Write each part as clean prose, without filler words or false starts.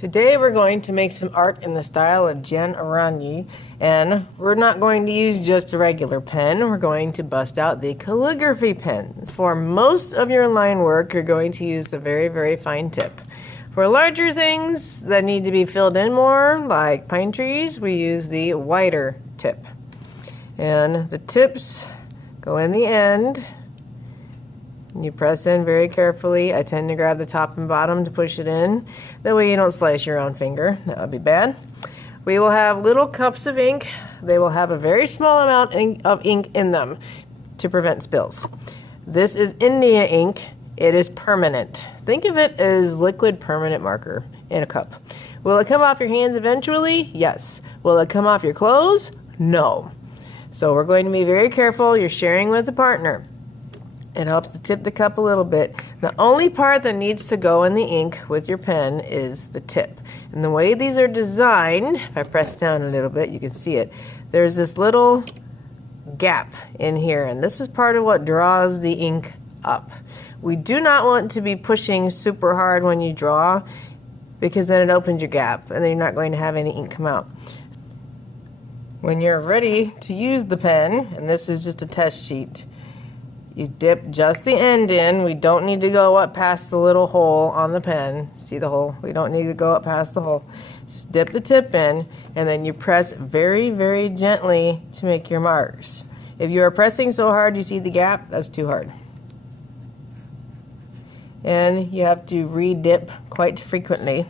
Today we're going to make some art in the style of Aranyi, and we're not going to use just a regular pen. We're going to bust out the calligraphy pens. For most of your line work, you're going to use a very, very fine tip. For larger things that need to be filled in more, like pine trees, we use the wider tip. And the tips go in the end. You press in very carefully. I tend to grab the top and bottom to push it in. That way you don't slice your own finger. That would be bad. We will have little cups of ink. They will have a very small amount of ink in them to prevent spills. This is India ink. It is permanent. Think of it as liquid permanent marker in a cup. Will it come off your hands eventually? Yes. Will it come off your clothes? No. So we're going to be very careful. You're sharing with a partner. It helps to tip the cup a little bit. The only part that needs to go in the ink with your pen is the tip. And the way these are designed, if I press down a little bit, you can see it. There's this little gap in here, and this is part of what draws the ink up. We do not want to be pushing super hard when you draw, because then it opens your gap, and then you're not going to have any ink come out. When you're ready to use the pen, and this is just a test sheet, you dip just the end in. We don't need to go up past the little hole on the pen. See the hole? We don't need to go up past the hole. Just dip the tip in, and then you press very, very gently to make your marks. If you are pressing so hard you see the gap, that's too hard. And you have to re-dip quite frequently.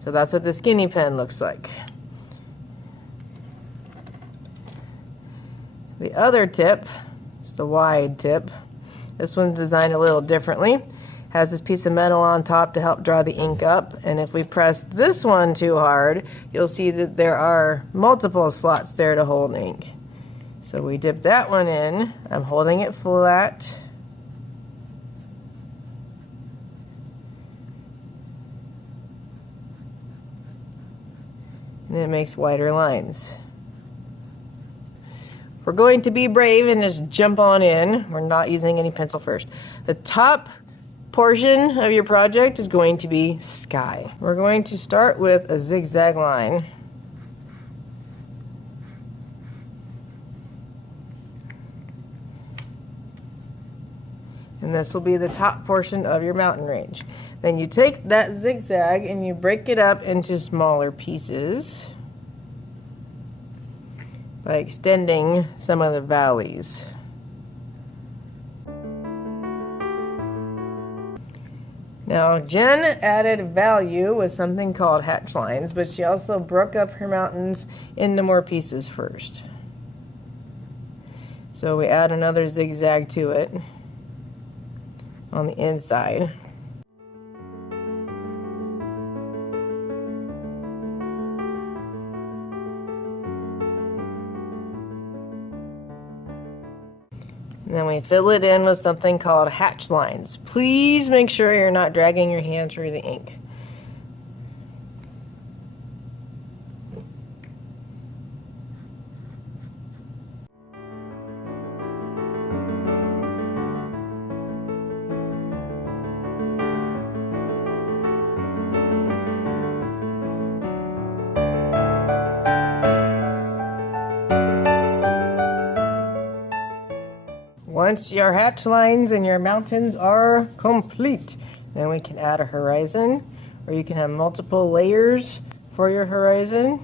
So that's what the skinny pen looks like. The other tip, the wide tip. This one's designed a little differently. Has this piece of metal on top to help draw the ink up, and if we press this one too hard, you'll see that there are multiple slots there to hold ink. So we dip that one in. I'm holding it flat. And it makes wider lines. We're going to be brave and just jump on in. We're not using any pencil first. The top portion of your project is going to be sky. We're going to start with a zigzag line. And this will be the top portion of your mountain range. Then you take that zigzag and you break it up into smaller pieces by extending some of the valleys. Now, Jen added value with something called hatch lines, but she also broke up her mountains into more pieces first. So we add another zigzag to it on the inside. And then we fill it in with something called hatch lines. Please make sure you're not dragging your hand through the ink. Once your hatch lines and your mountains are complete, then we can add a horizon, or you can have multiple layers for your horizon.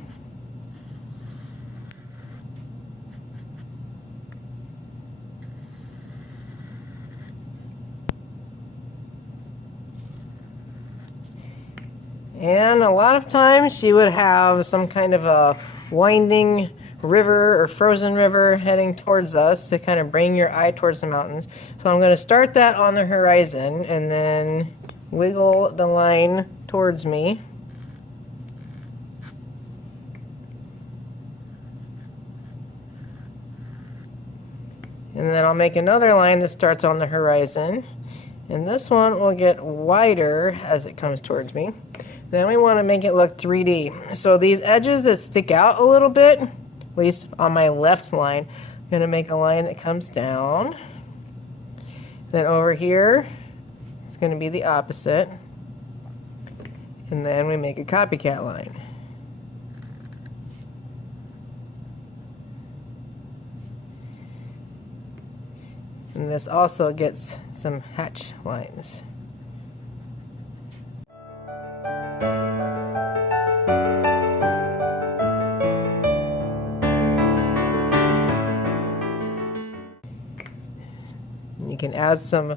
And a lot of times she would have some kind of a winding river or frozen river heading towards us to kind of bring your eye towards the mountains. So I'm going to start that on the horizon and then wiggle the line towards me. And then I'll make another line that starts on the horizon. And this one will get wider as it comes towards me. Then we want to make it look 3D. So these edges that stick out a little bit, at least on my left line, I'm going to make a line that comes down. Then over here, it's going to be the opposite. And then we make a copycat line. And this also gets some hatch lines. You can add some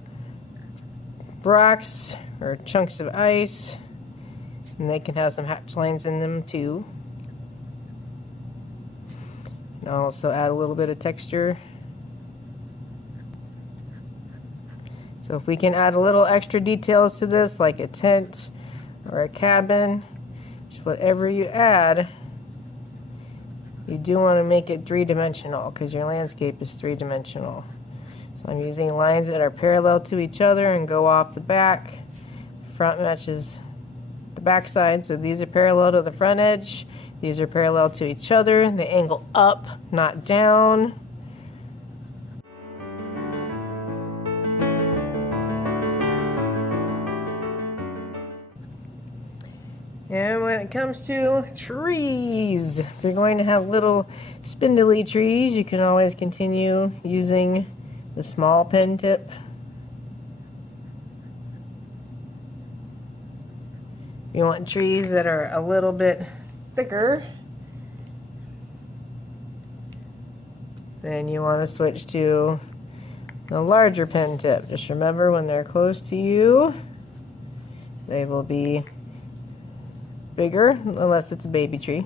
rocks or chunks of ice, and they can have some hatch lines in them too. And I'll also add a little bit of texture. So if we can add a little extra details to this, like a tent or a cabin, just whatever you add, you do want to make it three-dimensional because your landscape is three-dimensional. So I'm using lines that are parallel to each other and go off the back. Front matches the back side, so these are parallel to the front edge. These are parallel to each other. They angle up, not down. And when it comes to trees, if you're going to have little spindly trees, you can always continue using the small pen tip. You want trees that are a little bit thicker, then you want to switch to the larger pen tip. Just remember, when they're close to you, they will be bigger, unless it's a baby tree.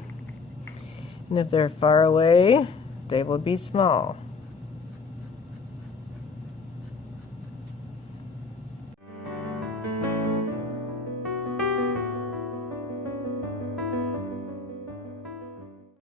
And if they're far away, they will be small.